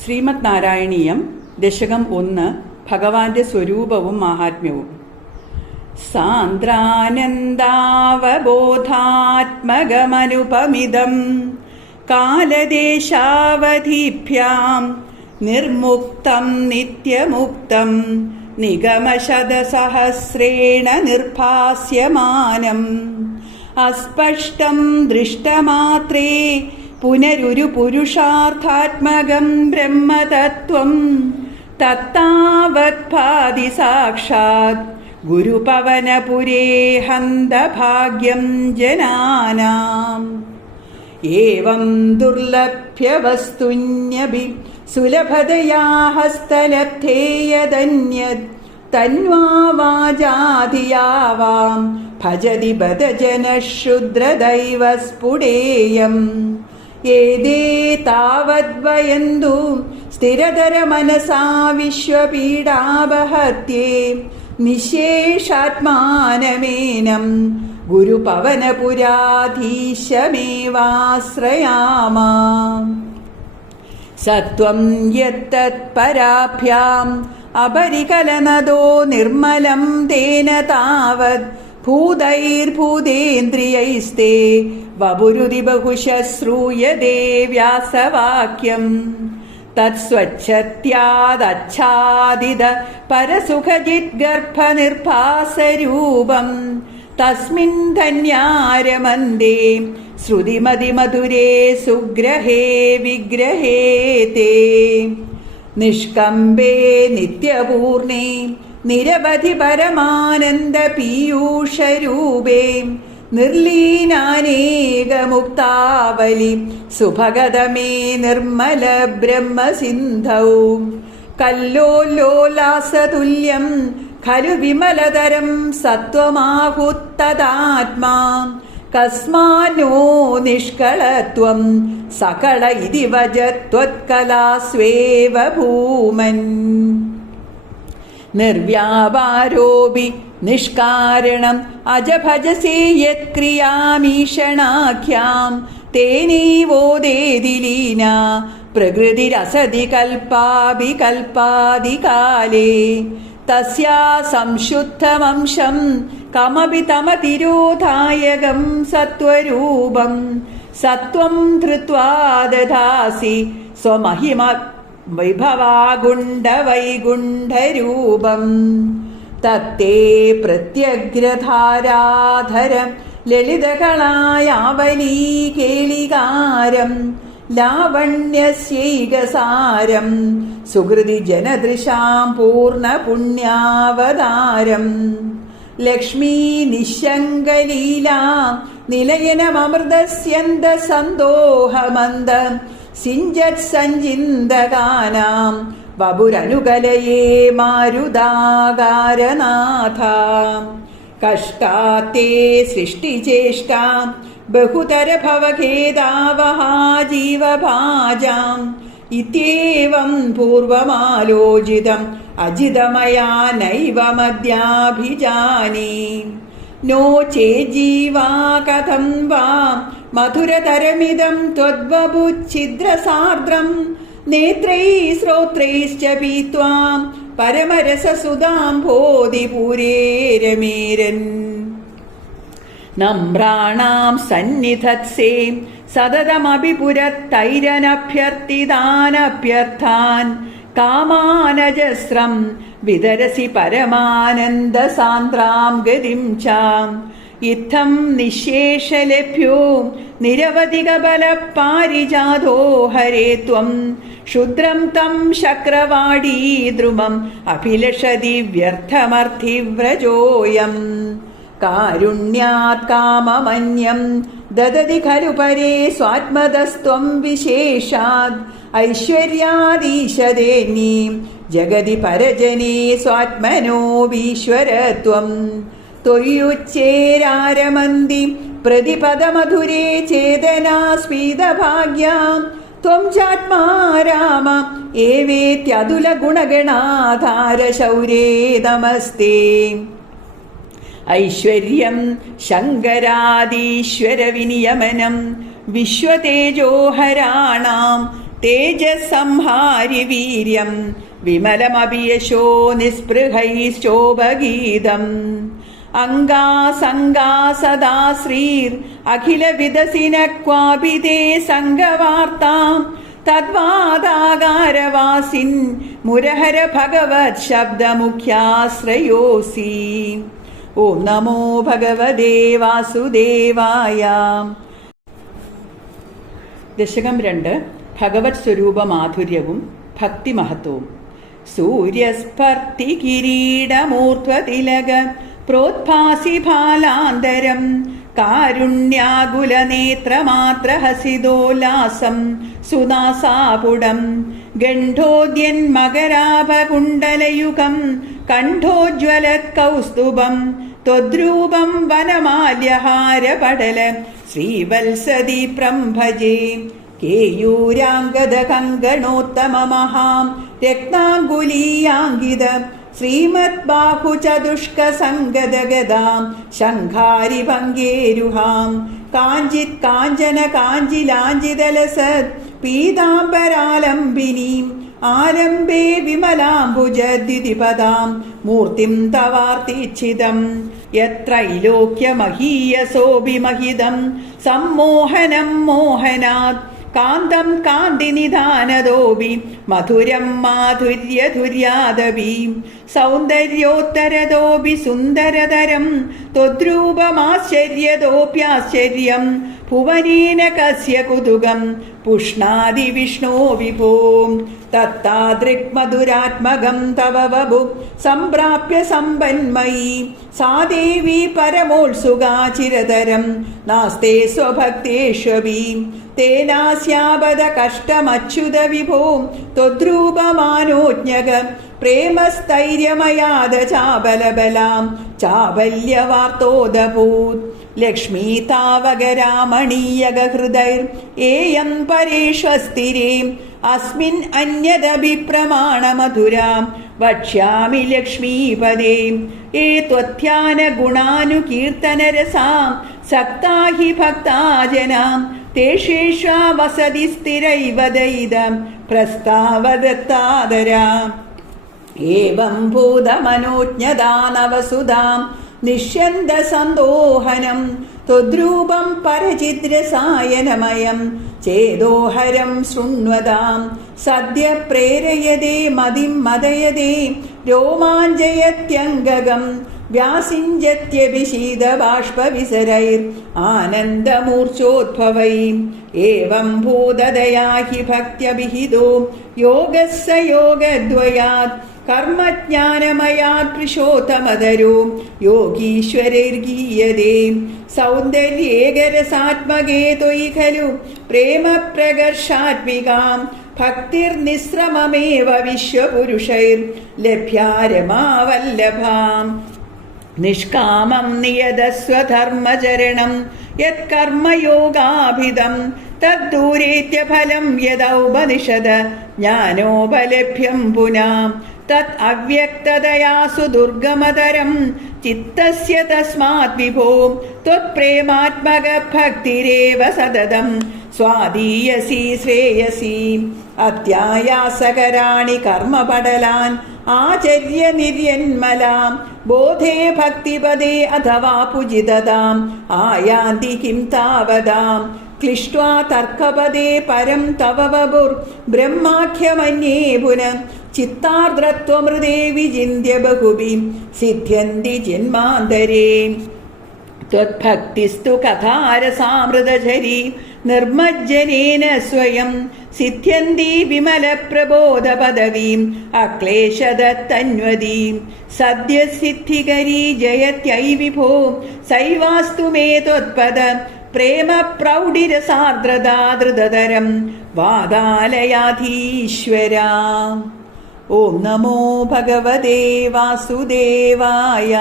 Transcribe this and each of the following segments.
ശ്രീമദ് നാരായണീയം ദശകം 1 ഭഗവാന്റെ സ്വരൂപവും മാഹാത്മ്യവും. സാന്ദ്രാനന്ദാവബോധാത്മകമനുപമിതം കാലദേശാവധിഭ്യാം നിർമുക്തം നിത്യമുക്തം നിഗമശതസഹസ്രേണ നിർഭാസ്യമാനം അസ്പഷ്ടം ദൃഷ്ടമാത്രേ പുനരുരു പുരുഷാർത്ഥാത്മകം ബ്രഹ്മതത്വം തത്താവത്ഭാതി സാക്ഷാത് ഗുരുപവനപുരേ ഹന്തഭാഗ്യം ജനാനാം. ഏവം ദുർലഭ്യവസ്തുന്യഭി സുലഭതയാ ഹസ്തലബ്ധേ യദന്യത് തന്വാ വാചാധിയാവാം ഭജതി ബദജനഃ സ്ഫുടേയം. ഏതേ താവദ്വയന്തു സ്ഥിരതരമനസാ വിശ്വപീഡാപഹത്യേ നിശേഷാത്മാനമേനം ഗുരുപവനപുരാധീശമേവാശ്രയാമാ. സത്വം യത്തത്പരാഭ്യാം അപരികലനദോ നിർമ്മലം തേന താവത് ഭൂതൈർഭൂതേന്ദ്രിയൈസ്തേ വപുരുതി ബഹുശഃ ശ്രൂയതേ വ്യാസവാക്യം. തത്സ്വച്ഛത്യാദച്ഛാദിത പരസുഖജിദ്ഗർഭനിർഭാസരൂപം തസ്മിൻ ധന്യാരമന്ദേ ശ്രുതിമതിമധുരേ സുഗ്രഹേ വിഗ്രഹേ തേ. നിഷ്കമ്പേ നിത്യപൂർണേ നിരവധി പരമാനന്ദ പീയൂഷരൂപേ നിർലീനാനേകമുക്താവലി സുഭഗതമേ നിർമ്മല ബ്രഹ്മസിന്ധൗ. കല്ലോലോലാസതുല്യം ഖലു വിമലതരം സത്വമാഹുത്തദാത്മാ കസ്മാനോ നിഷ്കളത്വം സകള ഇതി വജത്വത്കലാസ്വേവ ഭൂമൻ. നിർവ്യാപാരോപി നിഷ്കാരണം അജഭജസേ യത്ക്രിയാമീഷണാഖ്യാം തേനൈവോദേതി ലീനാ പ്രകൃതിരസതി കൽപ്പാഭികൽപ്പാദികാലേ. തസ്യാ സംശുദ്ധമംശം കമപി തമതിരോധായകം സത്വരൂപം സത്വം ധൃത്വാ ദധാസി സ്വമഹിമ വൈഭവാഗുണ്ഡവൈകുണ്ഠരൂപം. തത്തേ പ്രത്യഗ്രധാരാധരം ലളിതകളായാവലീ കേളികാരം ലാവണ്യസ്യൈകസാരം സുഹൃതി ജനദൃശാം പൂർണ്ണപുണ്യാവതാരം. ലക്ഷ്മീ നിശങ്കലീലാ നിലയനമൃതസ്യന്ത സന്തോഹമന്ദ സിഞ്ചത് സഞ്ചിന്തകാനാം വപുരനുകലയേ മാരുദാകാരനാഥ. കഷ്ടാത്തേ സൃഷ്ടിചേഷ്ടാ ബഹുതര ഭവഖേദാവഹാ ജീവഭാജാം ഇത്യേവം പൂർവമാലോചിതം അജിതമയാ നൈവമദ്യാഭിജാനി. നോ ചേജ്ജീവാ കഥം വാ മധുരതരമിദം ത്വദ്വപുച്ഛിദ്രസാർദ്രം നേത്രൈ ശ്രോത്രൈശ്ച പീത്വാ പരമരസസുധാംഭോധിപൂരേരമേരൻ. നമ്രാണാം സന്നിധത്സേ സതതമഭിപുരത്തൈരനഭ്യർത്ഥിതാനഭ്യർത്ഥാൻ കാമാനജസ്രം വിതരസി പരമാനന്ദ സാന്ദ്രാം ഗതിം ചാം. ഇത്തം നിശേഷലഭ്യോ നിരവധികബല പാരിജാതോ ഹരേ ത്വം ക്ഷുദ്രം തം ശക്രവാടീദ്രുമം അഭിലഷതി വ്യർത്ഥമർത്ഥിവ്രജോയം. കാരുണ്യാത് കാമമന്യം ദദതി ഖലു പരേ സ്വാത്മതസ്ത്വം വിശേഷാത് ഐശ്വര്യാദീശദേന്യേ ജഗതി പരജനേ സ്വാത്മനോപീശ്വരത്വം. ത്വയ്യുച്ചേരാരമന്തി പ്രതിപദമധുരേ ചേതനാസ്ഫീതഭാഗ്യാം ത്വം ചാത്മാ രാമ ഏവേത്യതുലഗുണഗണാധാരശൗരേ നമസ്തേ. ഐശ്വര്യം ശങ്കരാദീശ്വര വിനിയമനം വിശ്വതേജോഹരാണാം തേജസ്സംഹാരി വീര്യം വിമലമഭിയശോ നിസ്പൃഹൈശ്ചോപഗീതം അംഗാസംഗാ സദാ ശ്രീർ അഖില വിദസിന ക്വാപി തേ സംഘവാർത്താം തദ്വാദാകാരവാസിൻ മുരഹര ഭഗവത് ശബ്ദമുഖ്യാശ്രയോസി. ഓം നമോ ഭഗവതേ വാസുദേവായ. ദശകം 2 ഭഗവത് സ്വരൂപ മാധുര്യവും ഭക്തിമഹത്വവും. സൂര്യസ്പർത്തി കിരീടമൂർധ്വതിലക പ്രോത്ഭാസി ഫാലാന്തരം കാരുണ്യാകുലനേത്രമാത്രഹസിതോല്ലാസം സുനാസാപുടം ഗണ്ഡോദ്യന്മകരാഭകുണ്ടലയുഗം കണ്ഠോജ്വല കൗസ്തുഭം ത്വദ്രൂപം വനമാല്യഹാരപടല ശ്രീവത്സദീപ്രം ഭജേ. കേയൂരാംഗദ കങ്കണോത്തമമഹാം രത്നാങ്കുലീയാങ്കിത ശ്രീമദ് ബാഹുചതുഷ്ക സംഗദഗദാം ശംഖാരി ഭംഗേരുഹാം കാഞ്ചിത് കാഞ്ചന കാഞ്ചിലാഞ്ചിതലസത് പീതാംബരാലംബിനീം ആലംബേ വിമലാംബുജദ്വിതിപദാം മൂർത്തിം തവാർത്തിച്ഛിതം യത്രൈലോക്യമഹീയസോഭിമഹിതം സമ്മോഹനം മോഹനാത് കാന്തം കാന്തിനിധാനദോപി മധുരം മാധുര്യധുര്യാദപി സൗന്ദര്യോത്തരദോപി സുന്ദരതരം ത്വദ്രൂപമാശ്ചര്യദോപ്യാശ്ചര്യം ഭുവനേന കസ്യ കുതുകം പുഷ്ണാതി വിഷ്ണോ വിഭോ. തത്താദൃക്മധുരാത്മകം തവ വപു സംപ്രാപ്യ സമ്പന്മയീ സാ ദേവി പരമോത്സുകാ ചിരതരം നാസ്തേ സ്വഭക്തേഷ്വപി. തേനാസ്യാപദ കഷ്ടമച്യുത വിഭോ ത്വദ്രൂപമാനോജ്ഞക പ്രേമസ്ഥൈര്യമയാദ ചാബലബലാം ചാബല്യവാർത്തോദഭൂത്. ലക്ഷ്മീ താവകരാമണീയക ഹൃദൈർ ഏയം പരേഷ്വസ്തിരേ അസ്മിൻ അന്യദഭിപ്രമാണമധുരാം വക്ഷ്യാമി ലക്ഷ്മീപദേ. ഏ ത്വധ്യാന ഗുണാനുകീർത്തനരസാം സക്താ ഹി ഭക്താജനാം തേഷേഷ്വാ വസതി സ്ഥിരൈവ ദയിദം പ്രസ്താവദത്താദരാം. ഏവം ഭൂതമനോജ്ഞദാനവസുധാം നിഷ്യന്ത സന്തോഹനം ത്വദ്രൂപം പരചിദ്രസായനമയം ചേതോഹരം ശൃണ്വതാം. സദ്യ പ്രേരയതേ മതിം മദയതേ രോമാഞ്ചയത്യംഗകം വ്യാസിഞ്ചത്യഭിഷീദബാഷ്പവിസരൈർ ആനന്ദമൂർച്ഛോദ്ഭവൈ. ഏവം ഭൂതദയാ ഹി ഭക്ത്യഭിഹിതോ യോഗസ്സ യോഗദ്വയാത് കർമ്മജ്ഞാനമയാത് പുരുഷോത്തമതരോ യോഗീശ്വരൈർഗീയതേ. സൗന്ദര്യേകരസാത്മകേ ത്വയി ഖലു പ്രേമപ്രകർഷാത്മികാം ഭക്തിർനിസ്രമമേവ വിശ്വപുരുഷൈർ ലഭ്യാരമാവല്ലഭാം. നിഷ്കാമം നിയതസ്വധർമ്മചരണം യത്കർമ്മയോഗാഭിധം തദ്ദൂരേത്യഫലം യദൗപനിഷദ ജ്ഞാനോപലഭ്യം പുനാം. തത് അവ്യക്തതയാസു ദുർഗമതരം ചിത്തസ്യ തസ്മാത് വിഭോ ത്വത്പ്രേമാത്മക ഭക്തിരേവ സതതം സ്വാദീയസി ശ്രേയസി. അത്യായാസകരാണി കർമ്മപടലാൻ ആചര്യ നിർയന്മലാം ബോധേ ഭക്തിപദേ അഥവാ പുജിതതാം ആയാന്തി കിം താവതാം. ക്ലിഷ്ട്വാ തർക്കപദേ പരം തവ വപുർ ബ്രഹ്മാഖ്യമന്യേ പുനഃ ചിത്താർദ്രത്വമൃതേ വിചിന്യ ബഹുബി സിദ്ധ്യന്തി ജന്മാന്തരേ. ത്വദ്ഭക്തിസ്തു കഥാരസാമൃതചരീ നിർമ്മജ്ജനേന സ്വയം സിദ്ധ്യന്തി വിമലപ്രബോധപദവീം അക്ലേശദത്തന്വതീം. സദ്യസിദ്ധികരീ ജയത്യൈ വിഭോ സൈവാസ്തു മേ ത്വത്പദ പ്രേമ പ്രൗഢിരസാർദ്രതാദൃതതരം വാദാലയാധീശ്വര. ഓം നമോ ഭഗവതേ വാസുദേവായ.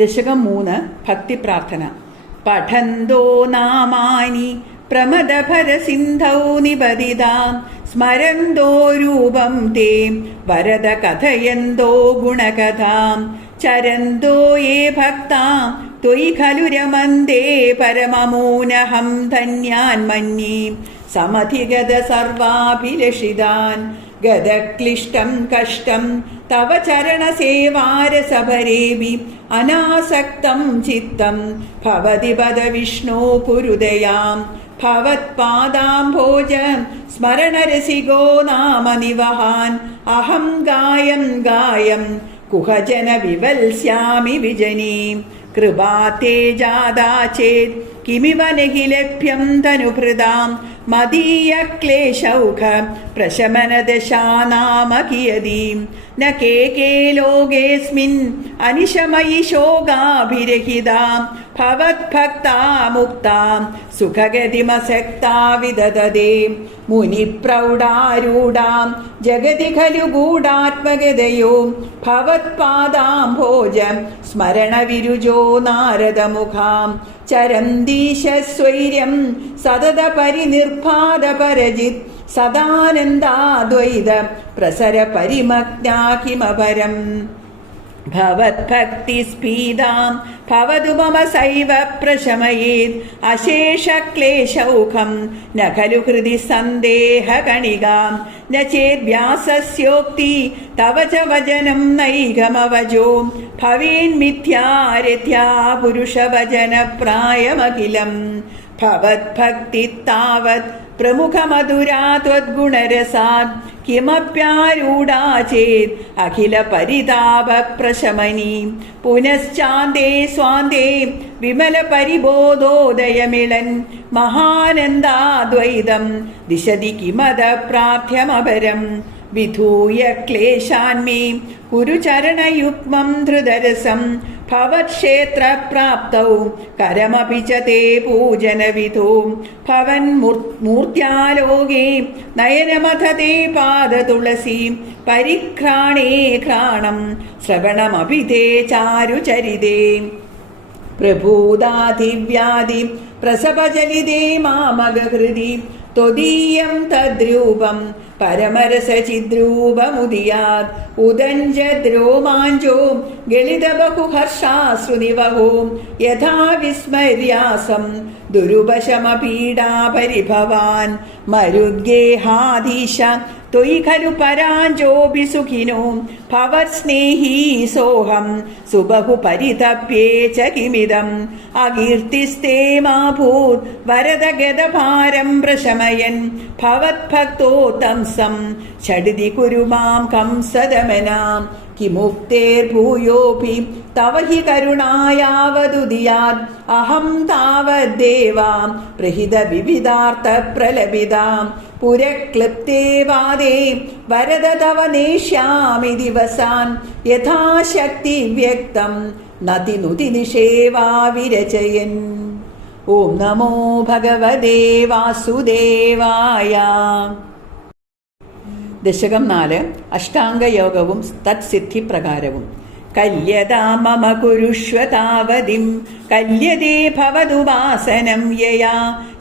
ദശകം 3 ഭക്തിപ്രാർത്ഥന. പഠന്തോ നാമാനി പ്രമദഭരസിന്ധൗ നിപതിതാം സ്മരന്തോ രൂപം തേ വരദ കഥയന്തോ ഗുണകഥാം ചരന്തോ യേ ഭക്താം ത്വയി ഖലു രമന്തേ പരമമൂനഹം ധന്യാൻ മന്യേ സമധിഗത സർവാഭിലഷിതാൻ ഗതക്ലിഷ്ടം കഷ്ടം തവ ചരണസേവാരസഭരേവി അനാസക്തം ചിത്തം ഭവതി പദ വിഷ്ണോ കുരുദയാം ഭവത്പാദാംഭോജ സ്മരണരസികോ നാമ നിവഹാൻ അഹം ഗായം ഗായം കുഹജന വിവത്സ്യാമി വിജനീ കൃപാതേ ജാതാ ചേത് കിമിവ നഹി ലഭ്യം തനുഭൃതാം മദീയ ക്ലേശൗഘ പ്രശമനദശാനാമ കിയതീം ന കേ ലോകേസ്മിൻ അനിശമയി ശോകാഭിരഹിതാം ഭവദ്ഭക്താ മുക്താം സുഖഗതിമസക്താ വിദദതേ മുനിപ്രൗഢാരൂഢാം ജഗതി ഖലു ഗൂഢാത്മഗതയോ ഭവത്പാദാംഭോജം സ്മരണവിരുജോ നാരദമുഖാം ചരന്തീശസ്വൈര്യം സതത പരിനിർഭാതപരജിത് സദാനന്ദാദ്വൈത പ്രസര പരിമജ്ഞാ കിമപരം ഭവത്ഭക്തിസ്ഫീതാം ഭവതു മമ സൈവ പ്രശമയേത് അശേഷക്ലേശൗഖം ന ഖലു ഹൃദി സന്ദേഹകണികാം ന ചേദ്വ്യാസസ്യോക്തി തവ ച വചനം നൈകമവജോ ഭവേന്മിഥ്യാരഥ്യാ പുരുഷവചനപ്രായമഖിലം ഭവത്ഭക്തി താവത് പ്രമുഖമധുരാ ത്വദ്ഗുണരസാത് കിമപ്യാരൂഢാ ചേത് അഖില പരിതാപ പ്രശമനീ പുനശ്ചാന്തേ സ്വാന്തേ വിമല പരിബോധോദയമിളൻ മഹാനന്ദാദ്വൈതം ദിശതി കിമത പ്രാപ്യമപരം വിധൂയ ക്ലേശാന്മേ കുരുചരണയുഗ്മം ധൃതരസം ഭവക്ഷേത്രപ്രാപ്തൗ കരമപി ച തേ പൂജനവിധോ ഭവൻ മൂർത്യാലോകേ നയനമഥ തേ പാദതുളസീ പരിഘ്രാണേ ഘ്രാണം ശ്രവണമപി തേ ചാരുചരിതേ പ്രഭൂതാധിവ്യാധി പ്രസവജലിതേ മാമഗഹൃദി ത്വദീയം തദ്രൂപം പരമരസചിദ്രൂപമുദിയാത് ഉദഞ്ജദ്രോമാഞ്ചോ ഗളിതബഹുഹർഷാശ്രുനിവഹോ യഥാ വിസ്മര്യാസം ദുരുപശമപീഡാപരിഭവാൻ മരുദ്ഗേഹാധീശ ത്വയി ഖലു പരാഞ്ജോപി സുഖിനോ ഭവത്സ്നേഹീ സോഹം സുബഹു പരിതപ്യേ ച കിമിദം അകീർത്തിസ്തേ മാഭൂത് വരദഗതഭാരം പ്രശമയൻ ഭവത്ഭക്തോത്തംസം ഷഡിതി കുരു മാം കംസദമനാം കിമുക്തേർഭൂയോപി തവ ഹി കരുണായാവതുദിയാത് അഹം താവദ്ദേവാം പ്രഹിത വിവിധാർത്ഥ പ്രലപിതാം പുരക്ലിപ്തേ വാദേ വരദ തവ നേഷ്യാമി ദിവസാൻ യഥാശക്തി വ്യക്തം നതി നുതി നിഷേവാ വിരചയൻ. ഓം നമോ ഭഗവതേ വാസുദേവായ. ദശകം 4 അഷ്ടാംഗയോഗവും തത്സിദ്ധി പ്രകാരവും. കല്യതാ മമ കുരുഷ്വ താവതിം കല്യതേ ഭവതുപാസനം യയാ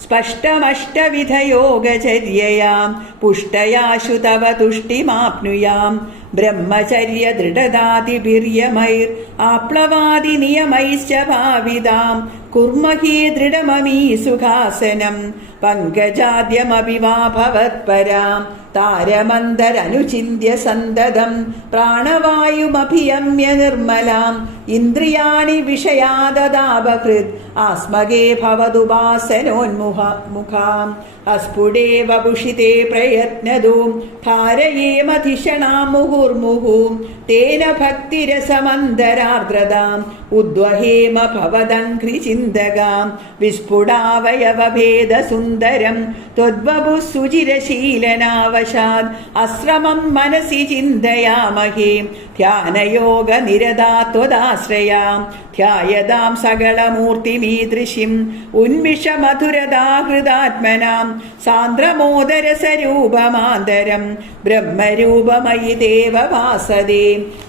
സ്പഷ്ടമഷ്ടവിധയോഗചര്യയാ പുഷ്ടയാശു തവ തുഷ്ടിമാപ്നുയാം ബ്രഹ്മചര്യ ദൃഢദാതിഭിര്യമൈർ ആപ്ലവാദി നിയമൈശ്ച ഭാവിതാം കുർമഹി ദൃഢമമീ സുഖാസനം പങ്കജാദ്യമപി വാ ഭവത്പരാം താരമന്തരനുചിന്യ സന്തതം പ്രാണവായുമഭിയമ്യ നിർമ്മലാം ഇന്ദ്രിയാണി വിഷയാദതാപകൃത് ആസ്മകേ ഭവതുപാസനോന്മുഖാം അസ്ഫുടേ വപുഷിതേ പ്രയത്നദോ ധാരയേമധിഷണാം മുഹുർമുഹും തേന ഭക്തിരസമന്തരാർദ്രതാം ഉദ്വഹേമ ഭവദംഘ്രിചിന്തകാം വിസ്ഫുടാവയവഭേദസുന്ദരം ത്വദ്വപു സുചിരശീലനാവശാദ് അശ്രമം മനസി ചിന്തയാമഹേ ധ്യാനയോഗ നിരതാ ത്വദാശ്രയാം ധ്യായതാം സകളമൂർത്തിമീദൃശിം ഉന്മിഷമധുരദാഹൃദാത്മനാം സാന്ദ്രമോദരസരൂപമാന്തരം ബ്രഹ്മരൂപമയി ദേവവാസദേ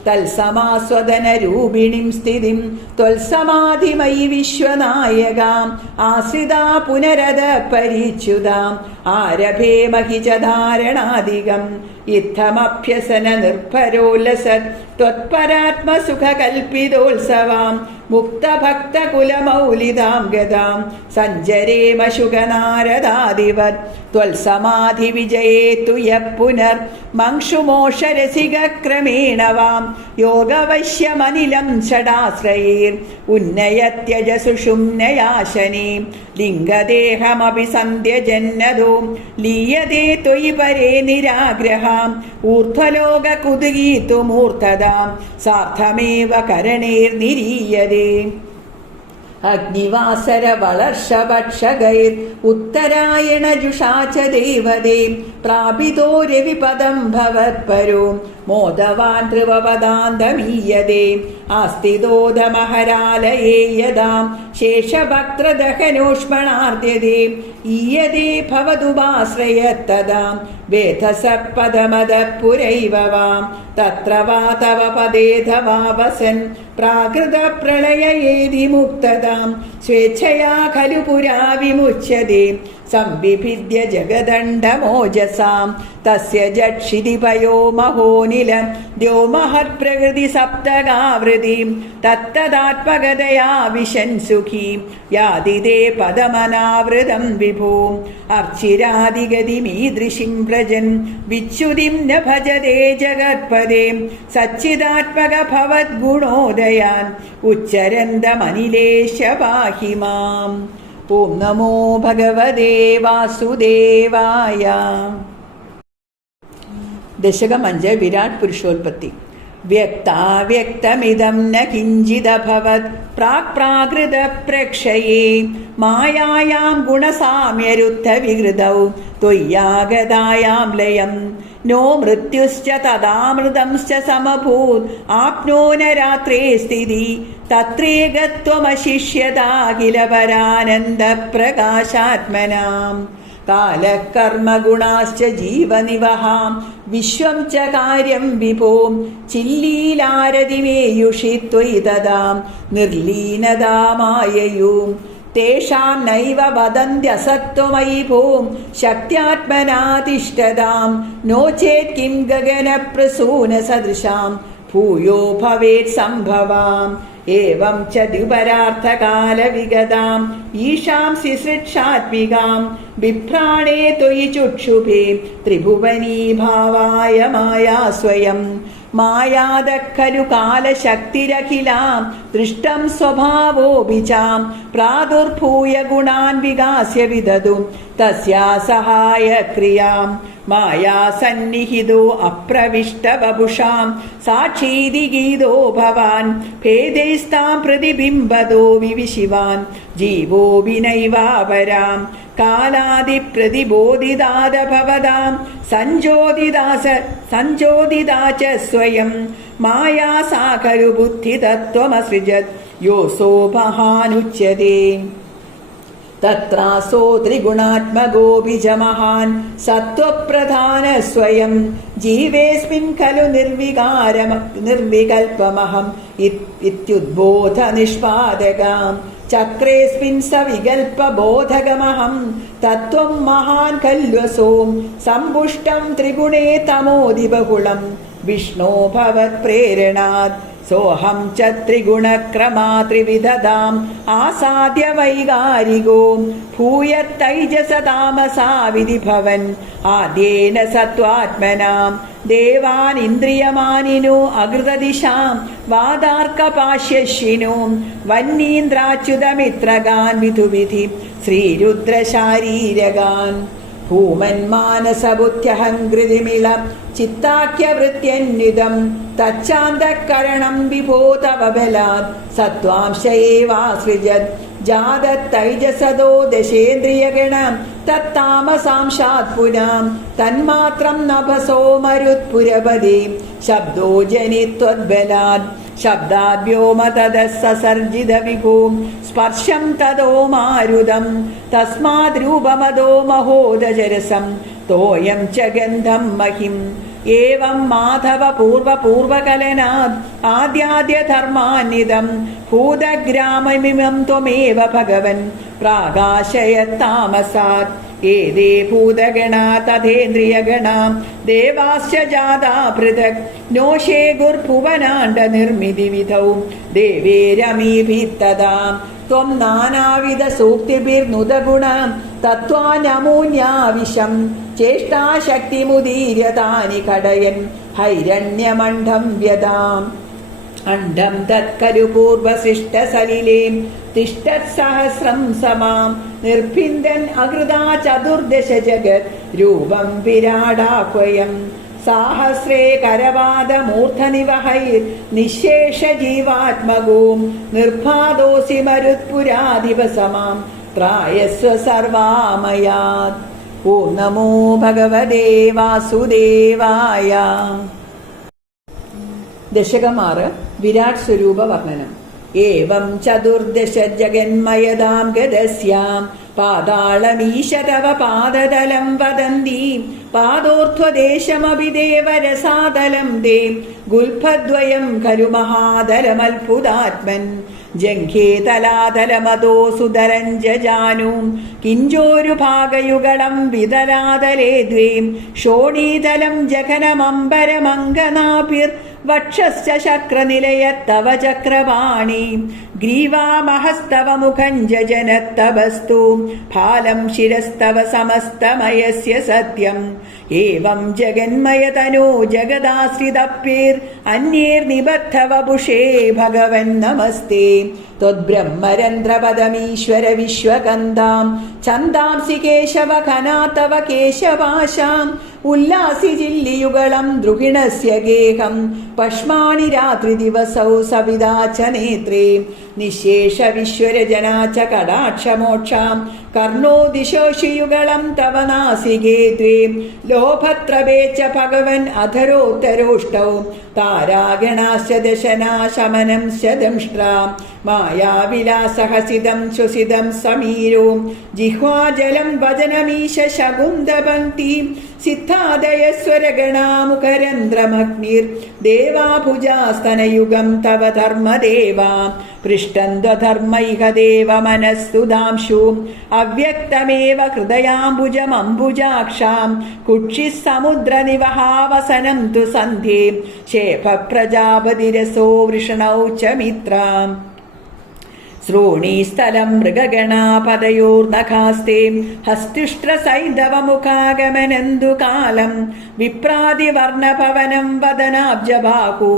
തത്സമാസ്വദനരൂപിണിം സ്ഥിതിം ത്വത്സമാധിമയി വിശ്വനായകാം ആശ്രിതാ പുനരദ പരിച്യുതാം ആരഭേ മഹി ച ധാരണാധികം ഇത്തമഭ്യസന നിർഭരോല്ലസത് ത്വത്പരാത്മസുഖകൽപ്പിതോത്സവാം മുക്തഭക്തകുലമൗലിതാം ഗതാം സഞ്ചരേമ ശുഗനാരദാദിവത് ത്വൽസമാധി വിജയേതു യഃ പുനർ മംക്ഷുമോഷരസികക്രമേണ വാം യോഗവശ്യമനിലം ഷടാശ്രയൈർ ഉന്നയത്യജസുഷുമ്നയാശനേ ലിംഗദേഹമപി സന്ധ്യജന്നതോ ലീയതേ ത്വയി പരേ നിരാഗ്രഹാം ഊർധ്വലോകകുതുകീതുമൂർധതാം സാർത്ഥമേവ കരണേർനിരീയതേ അഗ്നിവാസര വളർഷഭക്ഷകൈർ ഉത്തരായണജുഷാ ച ദേവതേ പ്രാപിതോ രവിപദം ഭവത്പരോ മോദവാൻ ധ്രുവപദാന്തമീയതേ ആസ്തിദോദമഹരാലയേ യദാം ശേഷഭക്ത്രദഹനോഷ്മണാർദ്യതേ ഈയതേ ഭവതുപാശ്രയത്തദാം വേധസപദമദപുരൈവ വാം തത്ര വാ തവ പദേധവാവസൻ പ്രാകൃതപ്രളയേതി മുക്തദാം സ്വേച്ഛയാ ഖലു പുരാ വിമുച്യതേ സംവിഭിദ്യ ജഗദണ്ഡമോജസാം തസ്യ ജക്ഷിതിപയോ മഹോനിലം ദ്യോമഹത്പ്രകൃതി സപ്തകാവൃതിം തത്തദാത്മകതയാ വിശൻ സുഖീ യാതിദേ പദമനാവൃതം വിഭോ അർച്ചിരാദിഗതിമീദൃശിം വ്രജൻ വിച്യുതിം ന ഭജതേ ജഗത്പദേ സച്ചിദാത്മക ഭവദ്ഗുണോദയാൻ ഉച്ചരന്തമനിലേശ പാഹി മാം. ഓം നമോ ഭഗവതേ വാസുദേവായ. ദശകം 5 വിരാട് പുരുഷോൽപത്തി. വ്യക്താവ്യക്തമിദം ന കിഞ്ചിദഭവത് പ്രാക് പ്രാകൃത പ്രേക്ഷയേ മായായാം ഗുണസാമ്യരുദ്ധ വികൃതൗ ത്വയ്യാഗതായാം ലയം നോ മൃത്യുശ്ച തദാമൃതംശ്ച സമഭൂത് ആപ്നോന രാത്രേ സ്ഥിതി തത്രേകത്വമശിഷ്യതാഖില പരാനന്ദ പ്രകാശാത്മനാം കാലകർമ്മഗുണാശ്ച ജീവനിവഹാം വിശ്വം ച കാര്യം വിഭോം ചില്ലീലാരതിമേയുഷി ത്വയി തദാം നിർലീനതാമായയൂം തേഷാം നൈവ വദന്ത്യസത്വമയി ഭൂം ശക്ത്യാത്മനാതിഷ്ഠതാം നോ ചേത് കിം ഗഗനപ്രസൂന സദൃശാം ഭൂയോ ഭവേത് സംഭവാം ഏവം ച ദ്വിപരാർത്ഥകാലവിഗതാം ഈശാം സിസൃക്ഷാത്മികാം ബിഭ്രാണേ ത്വയി ചുക്ഷുഭേ ത്രിഭുവനീ ഭാവായ മായാ സ്വയം മായാദഖലു കാലശക്തിരഖിലാം ദൃഷ്ടം സ്വഭാവോപിചാം പ്രാദുർഭൂയ ഗുണാൻ വികാസ്യ വിദതും തസ്യാ സഹായ ക്രിയാം മായാ സന്നിഹിതോ അപ്രവിഷ്ടവപുഷാം സാക്ഷീതി ഗീതോ ഭവാൻ ഭേദൈസ്താം പ്രതിബിംബതോ വിവിശിവാൻ ജീവോ വിനൈവാപരാം കാലാദിപ്രതിബോധിതാദ ഭവതാം സഞ്ജോദിതാച സ്വയം മായാ സാഖലു ബുദ്ധിതത്വമസൃജത് യോസോ മഹാനുച്യതേ തത്രാസോ ത്രിഗുണാത്മകോ ബീജമഹാൻ സത്വപ്രധാന സ്വയം ജീവേസ്മിൻ ഖലു നിർവികൽപമഹം ഇത്യുദ്ബോധ നിഷ്പാദകാം ചക്രേസ്മിൻ സവികൽപബോധകമഹം തത്വം മഹാൻ ഖല്വസോം സമ്പുഷ്ടം ത്രിഗുണേ തമോദിബഹുളം വിഷ്ണോ ഭവത് പ്രേരണാത് സോഹം ച ത്രിഗുണക്രമാ ത്രിവിധതാം ആസാദ്യ വൈകാരികോ ഭൂയത്തൈജസ താമസാ വിധിഭവൻ ആദ്യേന സത്വാത്മനാം ദേവാൻ ഇന്ദ്രിയമാനിനോ അകൃതദിശാം വാദാർക്കപാശ്യശിനോ വന്നീന്ദ്രാച്യുതമിത്രഗാൻ വിധുവിധി ശ്രീരുദ്രശാരീരഗാൻ ഭൂമന്മാനസബുദ്ധ്യഹങ്കൃതിമിള ചിത്താഖ്യവൃത്യന്വിതം തച്ചാന്തഃകരണം വിഭോ തവ ബലാത് സത്വാംശ ഏവാസൃജത് ജാതത്തൈജസദോ ദശേന്ദ്രിയഗണം തത്താമസാംശാത് പുനാം തന്മാത്രം നഭസോ മരുത്പുരപദി ശബ്ദോ ജനിത്വദ്ബലാത് ശബ്ദാദ്യോമ തദസസർജിത വിഭൂം സ്പർശം തദോ മാരുതം തസ്മാത് രൂപമദോ മഹോദജരസം തോയം ച ഗന്ധം മഹിം ഏവം മാധവ പൂർവപൂർവകലനാത് ആദ്യാദ്യധർമാന്വിതം ഭൂതഗ്രാമമിമം ത്വമേവ ഭഗവൻ പ്രാകാശയത്താമസാത് ഏതേ ഭൂതഗണാ തഥേന്ദ്രിയഗണാ ദേവാശ്ച ജാതാ പൃഥക് നോഷേഗുർഭുവനാണ്ഡ നിർമ്മിതി വിധൗ ദേവേരമീഭിത്തദാ ത്വം നാനാവിധ സൂക്തിഭിർനുദഗുണം തത്വാനമൂന്യാവിശം ചേഷ്ടാശക്തിമുദീര്യ താനി കടയൻ ഹൈരണ്യമണ്ഡം വ്യതാം അണ്ഡം തത്കരു പൂർവസൃഷ്ടസലിലേം തിഷ്ടത്സഹസ്രം സമാം നിർഭിന്ദൻ അകൃതാ ചതുർദശ ജഗത് രൂപം വിരാടാക്വയം സാഹസ്രേ കരവാദമൂർധനിവഹൈർ നിശേഷ ജീവാത്മകോം നിർഭാദോസി മരുത്പുരാധിപസമാം ത്രായസ്വ സർവാമയാത്. ഓം നമോ ഭഗവതേ വാസുദേവായ. ദശകം 6 വിരാട് സ്വരൂപ വർണ്ണനം. ഏവം ചതുർദശ ജഗന്മയതാം ഗദസ്യാം പാതാളമീശതവ പാദതലം വദന്തി പാദോർധ്വദേശമപി ദേവരസാതലം ദേ ഗുൽഫദ്വയം ഖലു മഹാതലമത്ഭുതാത്മൻ ജംഘേ തലാതലമതോ സുതരഞ്ജാനൂം കിഞ്ചോരു ഭാഗയുഗളം വിതലാതലേ ദ്വേം ഷോണീതലം ജഘനമംബരമംഗനാഭിർ വക്ഷശ്ച ശക്രനിലയത്തവ ചക്രപാണി ഗ്രീവാമഹസ്തവ മുഖം ജനത്തവസ്തു ഫാലം ശിരസ്തവ സമസ്തമയസ്യ സത്യം ഏവം ജഗന്മയതനോ ജഗദാശ്രിതപ്യേർ അന്യേർനിബദ്ധവപുഷേ ഭഗവൻ നമസ്തേ ത്വദ്ബ്രഹ്മരന്ധ്രപദമീശ്വര വിശ്വകന്താം ഛന്ദാംസി കേശവ ഖനാതവ കേശവാശാം ഉല്ലാസി ജില്ലിയുഗളം ദ്രുഹിണസ്യ ഗേഹം പഷ്മാണി രാത്രി ദിവസൗ സവിതാ ച നേത്രേ നിശേഷ വിശ്വരജനാ ച കടാക്ഷമോക്ഷാം കർണോ ദിശോഷിയുഗളം തവ നാസികേ ദ്വേ ലോഭത്രവേ ച ഭഗവൻ അധരോത്തരോഷ്ടൗ താരാഗണാശ്ച ദശനാ ശമനം ശദംഷ്ട്രാം മായാവിലാസഹസിതം ശ്വസിതം സമീരോ ജിഹ്വാജലം വദനമീശ ശകുന്തപങ്ക്തി സിദ്ധാദയസ്വരഗണാമുഖരന്ധ്രമഗ്നിർ ദേവാഭുജാസ്തനയുഗം തവ ധർമ്മദേവാ പൃഷ്ടന്ധ്വധർമ്മൈഹ ദേവ മനസ്സുധാംശു അവ്യക്തമേവ ഹൃദയാംബുജമംബുജാക്ഷാം കുക്ഷിഃ സമുദ്രനിവഹാവസനം തു സന്ധ്യേ ശേഫ പ്രജാപതിരസോ വൃഷണൗ ച മിത്രാം ശ്രോണീസ്ഥലം മൃഗഗണാപതയോർനഖാസ്തേ ഹസ്തിഷ്ട്രസൈന്ധവമുഖാഗമനന്ദുകാലം വിപ്രാതിവർണഭവനം വദനാബ്ജബാഹു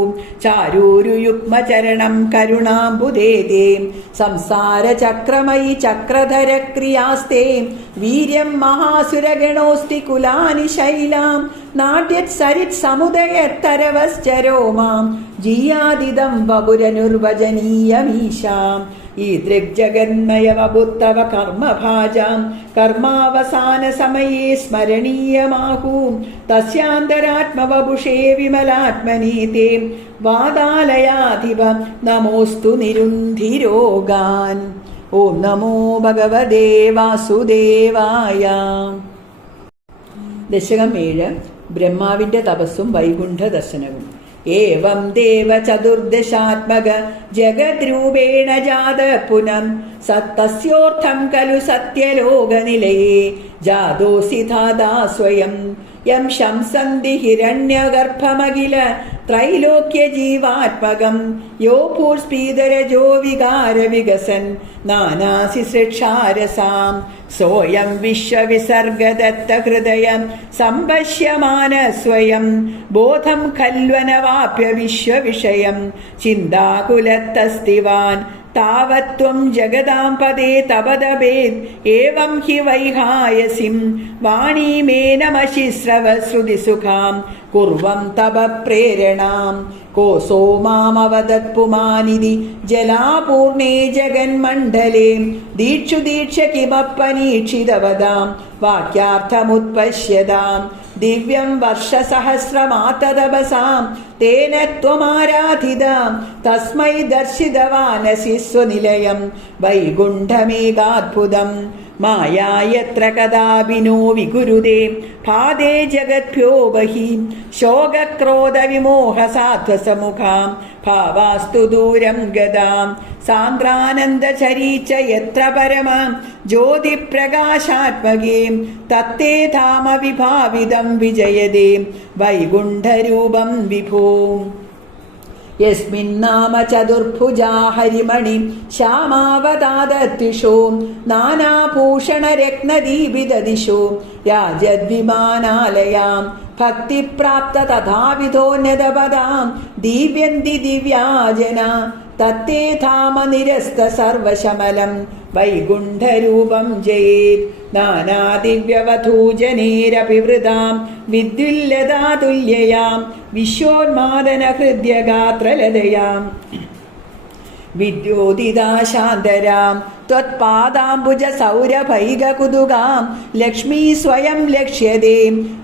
ചാരൂരുയുഗ്മചരണം കരുണാംബുദേദേ സംസാരചക്രമയി ചക്രധരക്രിയാസ്തേ വീര്യം മഹാസുരഗണോസ്തി കുലാനി ശൈലാം നാട്യത് സരിത് സമുദയത്തരവശ്ചരോമാം ജീയാദിദം വപുരനുർവചനീയമീശാം ഈ ദൃഗ്ജഗന്മയവബുത്തവ കർമ്മഭാജാം കർമാവസാന സമയേ സ്മരണീയമാഹൂ തസ്യാന്തരാത്മവപുഷേ വിമലാത്മനീ തേ വാതാലയാധിപ നമോസ്തു നിരുന്ധിരോഗാൻ. ഓം നമോ ഭഗവതേ വാസുദേവായ. ദശകം 7 ബ്രഹ്മാവിന്റെ തപസ്സും വൈകുണ്ഠ ദർശനവും. ഏവം ദേവ ചതുർദശാത്മക ജഗദ്രൂപേണ ജാത പുനം സത്തസ്യോർത്ഥം ഖലു സത്യലോകനിലയേ ജാതോസി ധാതാ സ്വയം യം ശംസന്തി ഹിരണ്യഗർഭമഖില ത്രൈലോക്യ ജീവാത്മകം യോ ഭൂർസ്ഫീതരജോ വികാര വികസൻ നാനാസി സൃക്ഷാരസാം സോയം വിശ്വവിസർഗദത്ത ഹൃദയം സംപശ്യമാന സ്വയം ബോധം ഖൽവനവാപ്യ വിശ്വവിഷയം ചിന്താകുലത്തസ്തിവാൻ താവത്വം ജഗതാം പദേ തപദഭേദ് ഏവം ഹി വൈഹായസിം വാണീമേനമശിശ്രവ ശ്രുതിസുഖാം കുർവം തപ പ്രേരണാം കോസോ മാമവദത് പുമാനിധി ജലാപൂർണേ ജഗന്മണ്ഡലേ ദീക്ഷു ദീക്ഷ കിമപ്പനീക്ഷിതവതാം വാക്യാർത്ഥമുത്പശ്യതാം ദിവ്യം വർഷസഹസ്രമാതതപസാം തേന ത്വമാരാധിതാം തസ്മൈ ദർശിതവാനസി സ്വനിലയം വൈകുണ്ഠമേകാദ്ഭുതം മായായത്ര കഥാഭിനോ വികുരുതേ ഭാതേ ജഗദ്ഭ്യോ ബഹി ശോകക്രോധ വിമോഹ സാധ്വസമുഖാം ഭാവാസ്തു ദൂരം ഗതാം സാന്ദ്രാനന്ദചരീച്ച യത്ര പരമാം ജ്യോതിപ്രകാശാത്മകേ തത്തേ ധാമ വിഭാവിതം വിജയതേ വൈകുണ്ഠരൂപം വിഭോ യസ്മിന്നാമ ചതുർഭുജാ ഹരിമണി ശ്യാമാവതാദത്തിഷോ നാനാഭൂഷണരത്നദീപിതദിശോ രാജദ്വിമാനാലയാം ഭക്തിപ്രാപ്ത തഥാവിധോന്നതപദാം ദിവ്യന്തി ദിവ്യാജന തത്തേ ധാമ നിരസ്ത സർവശമലം വൈകുണ്ഠരൂപം ജയേത് നാനാദിവ്യവധൂജനേരഭിവൃതാം വിദ്യുല്ലതാതുല്യയാം വിശ്വോന്മാദന ഹൃദ്യഗാത്രലതയാം വിദ്യോദിതാശാന്തരാം ത്വത്പാദാംബുജ സൗരഭൈകകുതുകാം ലക്ഷ്മീ സ്വയം ലക്ഷ്യതേ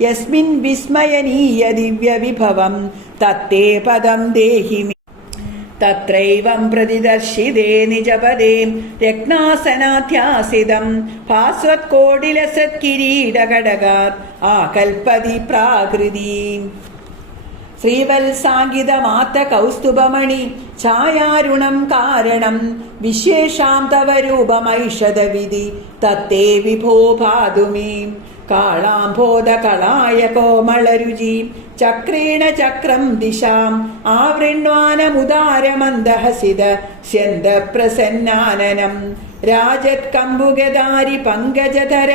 യസ്മിൻ വിസ്മയനീയ ദിവ്യവിഭവം തത്തേ പദം ദേഹി തത്രൈവം പ്രതിദർശിതേ നിജപദേ രത്നാസനാധ്യാസിതം ഭാസ്വത്കോടിലസത്കിരീടകടകാത് ആകൽപതി പ്രാകൃതി ശ്രീവത്സാങ്കിതമാത്ത കൗസ്തുഭമണി ഛായാരുണം കാരണം വിശേഷാം തവ രൂപമൈഷദവിധി തത്തേ വിഭോ ഭാതുമേ കാളാംബോധകളായ കോമളരുചി ചക്രേണ ചക്രം ദിശാം ആവൃണ്വാനമുദാരമന്ദഹസിത സ്യന്ദപ്രസന്നാനനം രാജത് കമ്പുഗദാരി പങ്കജധര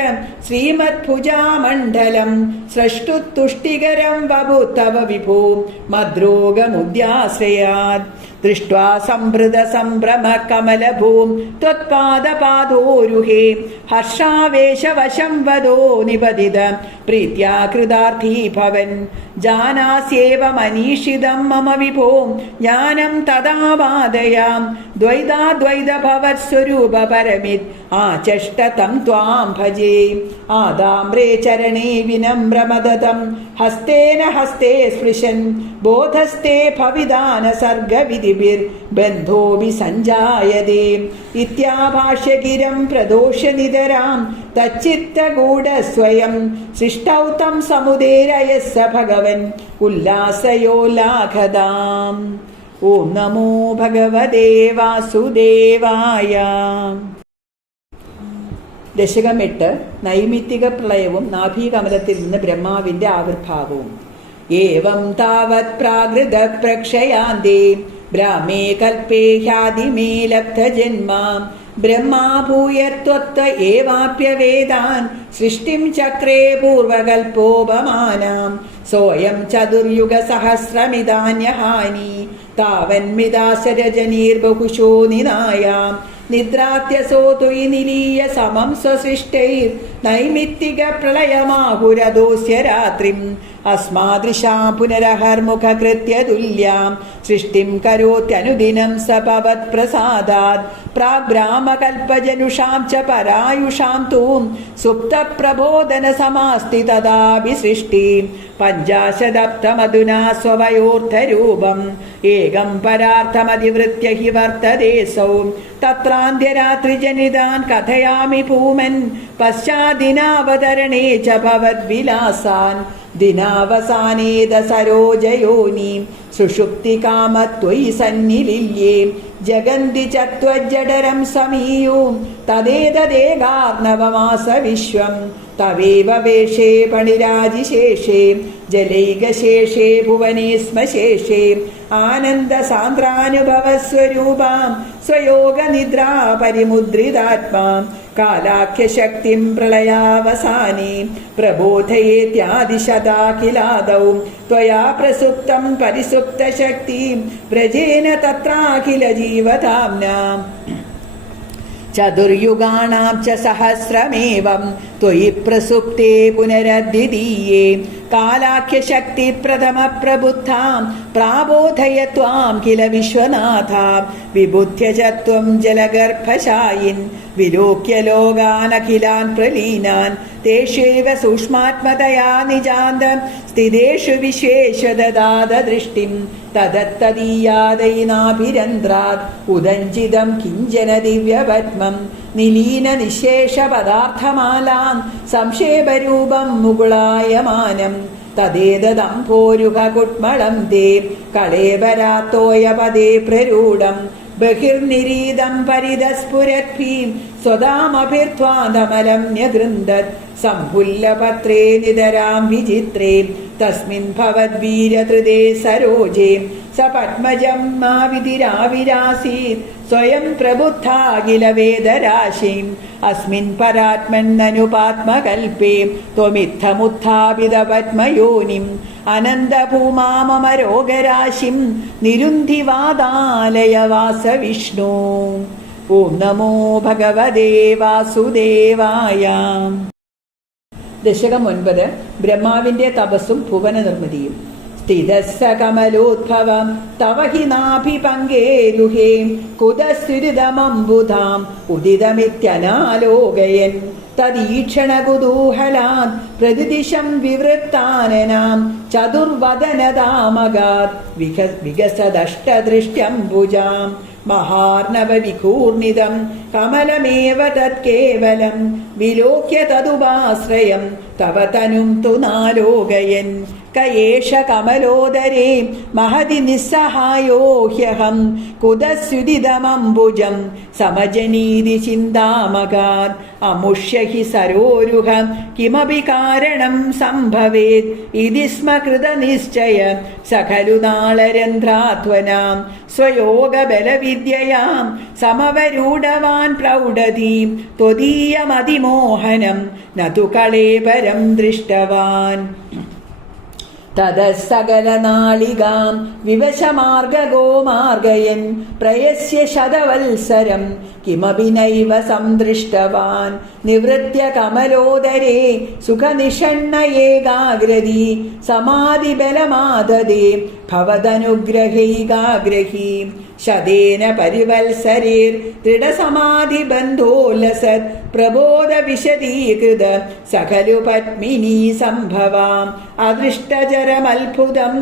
ശ്രീമദ്ഭുജാമണ്ഡലം സ്രഷ്ടുത്തുഷ്ടികരം വപു തവ വിഭോ മദ്രോഗമുദ്യാശ്രയാത് ദൃഷ്ട്വാ സംഭൃത സംഭ്രമ കമലഭൂം ത്വത്പാദപാദോരുഹേ ഹർഷാവേശവശം വദോ നിപതിത പ്രീത്യാ കൃതാർത്ഥീ ഭവൻ ജാനാസ്യേവ മനീഷിതം മമ വിഭോ ജ്ഞാനം തഥാ വാദയാം ദ്വൈതാദ്വൈത ഭവത്സ്വരൂപ പരമിത് ആചഷ്ടതം ത്വാം ഭജേ ആദാമ്രേ ചരണേ വിനമ്രമദതം ഹസ്തേന ഹസ്തേ സ്പൃശൻ ബോധസ്തേ ഭവിദാന സർഗവിധിഭിർ ബന്ധോഭി സഞ്ജായതേ ഇത്യാഭാഷ്യഗിരം പ്രദോഷ്യ നിതരാം തച്ചിത്തഗൂഢസ്വയം സൃഷ്ടൗ തം സമുദേരയസ്സ ഭഗവൻ ഉല്ലാസയോലാഘതാം. ഓം നമോ ഭഗവതേ വാസുദേവായ. ദശകം 8 നൈമിത്തിക പ്രളയവും നാഭീകമലത്തിൽ നിന്ന് ബ്രഹ്മാവിന്റെ ആവിർഭാവവും. ഏവം താവത് പ്രാകൃത പ്രക്ഷയാന്തേ ബ്രാഹ്മേ കൽപ്പേ ഹ്യാദിമേ ലബ്ധജന്മാം ബ്രഹ്മാ ഭൂയത്വത്വ ഏവാപ്യവേദാൻ സൃഷ്ടിം ചക്രേ പൂർവകൽപ്പോപമാനാം സോയം ചതുർയുഗ സഹസ്രമിതാന്യഹാനി താവന്മിതാശരജനീർബഹുശോ നിനായാം നിദ്രാത്യസോ തുയി നിലീയ സമം സ്വസൃഷ്ടൈർ നൈമിത്തിക പ്രളയമാഹുരദോസ്യ രാത്രിം അസ്മാദൃശാ പുനരഹർമുഖകൃത്യ തുല്യാം സൃഷ്ടിം കരോത്യനുദിനം സപവത് പ്രസാദാത് പ്രാഗ്രാമകൽപ്പജനുഷാം ച പരായുഷാം തൂം സുപ്തപ്രബോധന സമാസ്തി തദാപി സൃഷ്ടി പഞ്ചാശദപ്തമധുനാ സ്വവയോർത്ഥരൂപം ഏകം പരാർത്ഥമതിവൃത്യ ഹി വർത്തതേസൗ തത്രാന്ത്യരാത്രിജനിതാൻ കഥയാമി ഭൂമൻ പശ്ചാദിനാവതരണേ ച ഭവദ്വിലാസാൻ ദിനാവസാനേത സരോജയോനി സുഷുപ്തികാമത്വയി സന്നിലില്യേ ജഗന്തി ചത്വജ്ജഠരം സമീയൂം തദേതദേകാർണവമാസ വിശ്വം തവേവ വേഷേ പണിരാജിശേഷേ ജലൈകശേഷേ ഭുവനേ ശ്മശേഷേ ആനന്ദസാന്ദ്രാനുഭവസ്വരൂപാം സ്വയോഗനിദ്രാ പരിമുദ്രിതാത്മാ കാലാഖ്യശക്തിം പ്രളയാവസാനേ പ്രബോധയേത്യാദിശതാഖിലാദൗ ത്വയാ പ്രസുപ്തം പരിസുപ്തശക്തിം വ്രജേന തത്രാഖില ജീവധാമ്നാം ചതുർയുഗാണാം ച സഹസ്രമേവം ത്വയി പ്രസുപ്തേ പുനരദ്വിതീയേ കാലാഖ്യശക്തി പ്രഥമ പ്രബുദ്ധാം പ്രാബോധയ ത്വാം കില വിശ്വനാഥ വിബുദ്ധ്യ ച ത്വം ജലഗർഭശായിൻ വിലോക്യ ലോകാനഖിലാൻ പ്രലീനാൻ തേഷേവ സൂക്ഷ്മാത്മതയാ നിജാന്തം സ്ഥിതേഷു വിശേഷദദാത ദൃഷ്ടിം തദത്തദീയാദൈനാഭിരന്ത്രാത് ഉദഞ്ചിതം കിഞ്ചന ദിവ്യപത്മം നിലീന നിശേഷ പദാർത്ഥമാലാം സംക്ഷേപരൂപം മുകുളായമാനം തദേതദംഭോരുഹ കുട്മളം തേ കളേബരാത്തോയ പദേ പ്രരൂഢം ബഹിർനിരീതം പരിതസ്ഫുരദ്ഭീം സ്വതാമഭിർധ്വാന്തമലം ന്യഗൃന്ദത് സംഭുല്ലപത്രേ നിതരാം വിചിത്രേ തസ്മിൻ ഭവദ്വീരധൃതേ സരോജേ സ പത്മജം മാവിതിരാവിരാസീത് സ്വയം പ്രബുദ്ധാഖില വേദരാശിം അസ്മിൻ പരാത്മന്നനുപാത്മകൽപേ ത്വമിത്തമുത്ഥാപിത പത്മയോനിം അനന്തഭൂമാമരോഗരാശിം നിരുന്ധിവാദാലയ വാസ വിഷ്ണു. ഓം നമോ ഭഗവതേ വാസുദേവായ. ദശകം 9. ബ്രഹ്മാവിന്റെ തപസ്സും ഭുവന നിർമ്മിതിയും. സ്ഥിതസ്സ കമലോദ്ഭവം തവ ഹി നാഭിപങ്കേരുഹേ കുതസ്തുരിതമംബുധാം ഉദിതമിത്യനാലോകയൻ തദീക്ഷണകുതൂഹലാൻ പ്രതിദിശം വിവൃത്താനനാം ചതുർവദനതാമഗാത് വികസദഷ്ടദൃഷ്ട്യംബുജാം മഹാർണവവികൂർണിതം കമലമേവ തത്കേവലം വിലോക്യ തദുപാശ്രയം തവ തനും തു നാലോകയൻ കയേഷ കമലോദരേ മഹതി നിസ്സഹായോ ഹ്യഹം കുതസ്യുദിതമംബുജം സമജനീതി ചിന്താമകാത് അമുഷ്യ ഹി സരോരുഹ കിമപി കാരണം സംഭവേത് ഇതി സ്മ കൃതനിശ്ചയ സഖലു നാളരന്ധ്രാധ്വനാം സ്വയോഗബലവിദ്യയാം സമവരൂഢവാൻ പ്രൗഢതീം ത്വദീയമതിമോഹനം നതു കളേപരം ദൃഷ്ടവാൻ. തതസ്സകലനാളികാം വിവശമാർഗഗോ മാർഗയൻ പ്രയസ്യ ശതവത്സരം കിമപി നൈവ സംദൃഷ്ടവാൻ നിവൃത്യ കമലോദരേ സുഖനിഷണ്ണയേകാഗ്രതി സമാധിബലമാദദേ ഭവദനുഗ്രഹൈകാഗ്രഹീ ശതേന പരിവത്സരേർ ദൃഢസമാധിബന്ധോല്ലസത് പ്രബോധ വിശദീകൃത സഖലു പത്മിനീ സംഭവാം അദൃഷ്ടചരമത്ഭുതം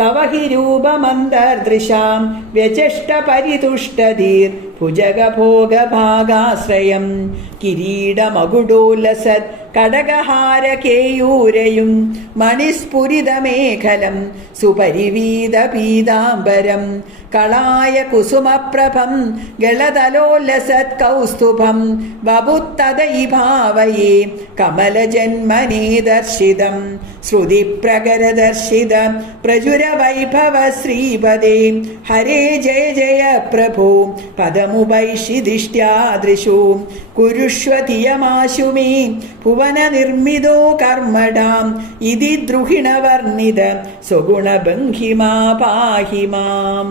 തവ ഹി രൂപമന്തർദൃശാം വ്യചഷ്ട പരിതുഷ്ടധീർ ഭുജഗഭോഗഭാഗാശ്രയം കിരീടമകുടോല്ലസത് കടകഹാരകേയൂരയും മണിസ്ഫുരിതമേഖലം സുപരിവീത പീതാംബരം കളായ കുസുമപ്രഭം ഗളതലോല്ലസത് കൗസ്തുഭം വപുത്തദൈഭാവയേ കമലജന്മനേ ദർശിതം ശ്രുതിപ്രകരദർശിത പ്രചുരവൈഭവ ശ്രീപദേ ഹരേ ജയ ജയ പ്രഭോ പദമുപൈഷിദിഷ്ട്യാദൃശോ കുരുഷ്വതിയമാശു മേ ഭുവന നിർമ്മിതോ കർമ്മടാം ഇതി ദ്രുഹിണവർണിത സ്വഗുണഭംഗിമാ പാഹി മാം.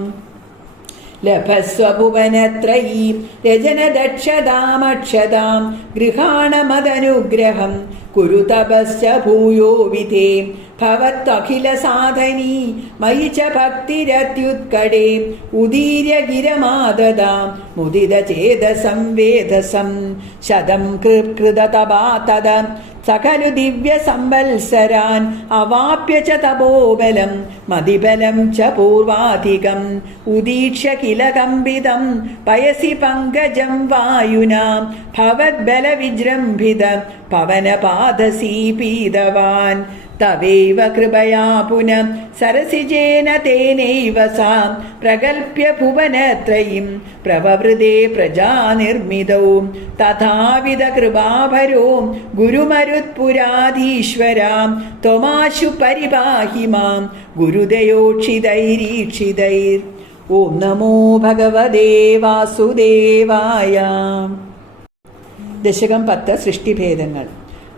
ലഭസ്വഭുവനത്രയീം രജനദക്ഷതാമക്ഷതാം ഗൃഹാണമദനുഗ്രഹം കുരു തപശ്ച ഭൂയോ വിധേ ഭവത്വഖില സാധനീ മയി ച ഭക്തിരത്യുത്കടേ ഉദീര്യ ഗിരമാദദാം മുദിത ചേതസം വേദസം ശതം കൃതതപാ തദ സഖലു ദിവ്യ സംവത്സരാൻ അവാപ്യ ച തപോബലം മതിബലം ച പൂർവാധികം ഉദീക്ഷ്യ കില കമ്പിതം പയസി പങ്കജം വായുനാ ഭവദ്ബല വിജൃംഭിത പവനപാദസീ പീതവാൻ തവൈവ കൃപയാ പുന സരസിജേന തേനൈവ സാ പ്രകൽപ്യ ഭുവനത്രയീം പ്രവവൃതേ പ്രജാനിർമ്മിതൗ തഥാവിധ കൃപാഭരോ ഗുരുമരുത്പുരാധീശ്വരാം ത്വമാശു പരിപാഹി മാം ഗുരുദയോക്ഷിതൈരീക്ഷിതൈർ. ഓം നമോ ഭഗവതേ വാസുദേവായ. ദശകം 10. സൃഷ്ടിഭേദങ്ങൾ.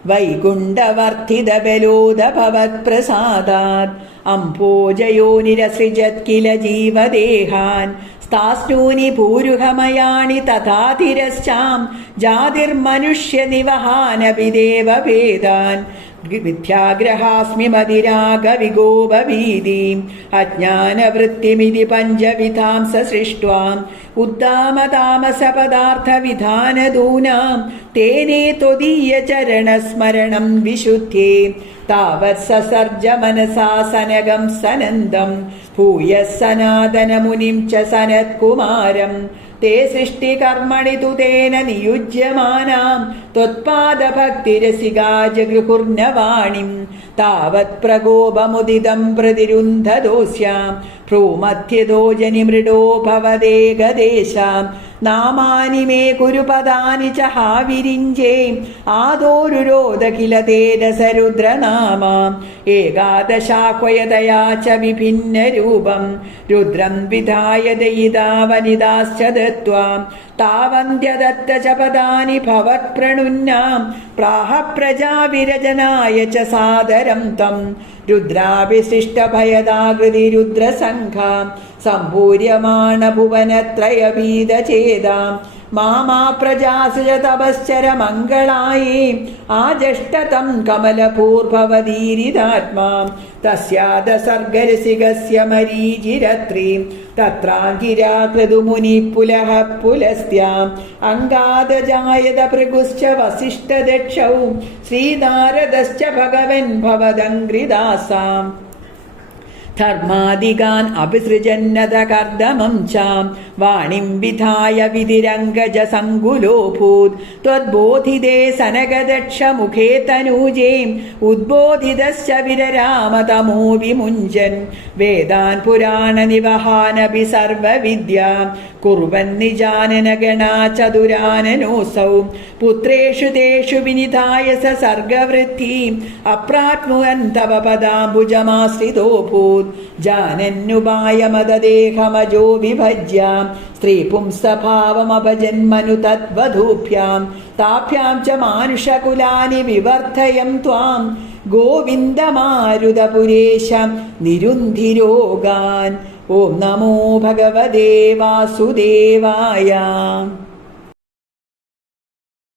വൈകുണ്ഠവർദ്ധിത ബലോദ ഭവത്പ്രസാദാത് അംഭോജയോനിരസൃജത് കില ജീവദേഹാൻ സ്ഥാസ്നൂനി ഭൂരുഹമയാണി തഥാതിരശ്ചാം ജാതിർമനുഷ്യനിവഹാനപി ദേവഭേദാൻ വിദ്യാഗ്രഹാസ്മി മതിരാഗവിഗോപവീതിം അജ്ഞാനവൃത്തിമിതി പഞ്ചവിധാം സൃഷ്ട്വാം ഉദ്ദാമതാമസപദാർത്ഥവിധാനദൂനാം തേനേ ത്വദീയ ചരണസ്മരണം വിശുദ്ധേ താവത് സസർജ മനസാ സനകം സനന്ദം ഭൂയഃ സനാതനമുനിം ച സനത്കുമാരം ते सृष्टिकर्मणि तु तेन नियुज्यमानां त्वत्पादभक्तिरसिका जगृहुर्नवाणिं तावत् प्रकोपमुदितं प्रतिरुन्धदोस्यां भ्रूमध्यतो जनिमृडो भवदेकदेशां नामानि मे कुरु पदानि च हाविरिञ्जे आदोरुरोध किल तेजसरुद्रनामाम् एकादशाह्वयतया च विभिन्नरूपं रुद्रं विधाय दयिता वनिताश्च दत्त्वा तावन्त्यदत्त च पदानि भवत्प्रणुन्नां प्राह प्रजाविरजनाय च सादरं तं रुद्राभिशिष्टभयदाकृति रुद्रसङ्घा सम्पूर्यमाण भुवनत्रयभीतचेदां मामा प्रजासु च तपश्चर मङ्गलायै आजष्टतं कमलपूर्भवदीरिदात्मा तस्यादसर्गरसिकस्य मरीचिरत्रीं तत्राङ्गिरा क्रतुमुनिः पुलः पुलस्त्याम् अङ्गादजायत भृगुश्च वसिष्ठदक्षौ श्रीनारदश्च भगवन् भवदङ्घ्रिदासाम् धर्मादिगान् अभिसृजन्नत कर्दमं चां वाणिं विधाय विधिरङ्गज सङ्कुलोऽभूत् त्वद्बोधिते सनकदक्षमुखे तनूजेम् उद्बोधितश्च विररामतमो विमुञ्चन् वेदान् पुराणनिवहानपि सर्वविद्यां कुर्वन्निजानन गणा चतुराननोऽसौ पुत्रेषु तेषु विनिधाय स सर्गवृत्तिम् अप्राप्नुवन् तव पदाम्बुजमाश्रितोऽभूत् जानन्नुपायमददेहमजो विभज्यां स्त्रीपुंसभावमभजन्मनु तद्वधूभ्यां ताभ्यां च मानुषकुलानि विवर्धयं त्वां गोविन्दमारुतपुरेश निरुन्धिरोगान् ॐ नमो भगवते वासुदेवाय।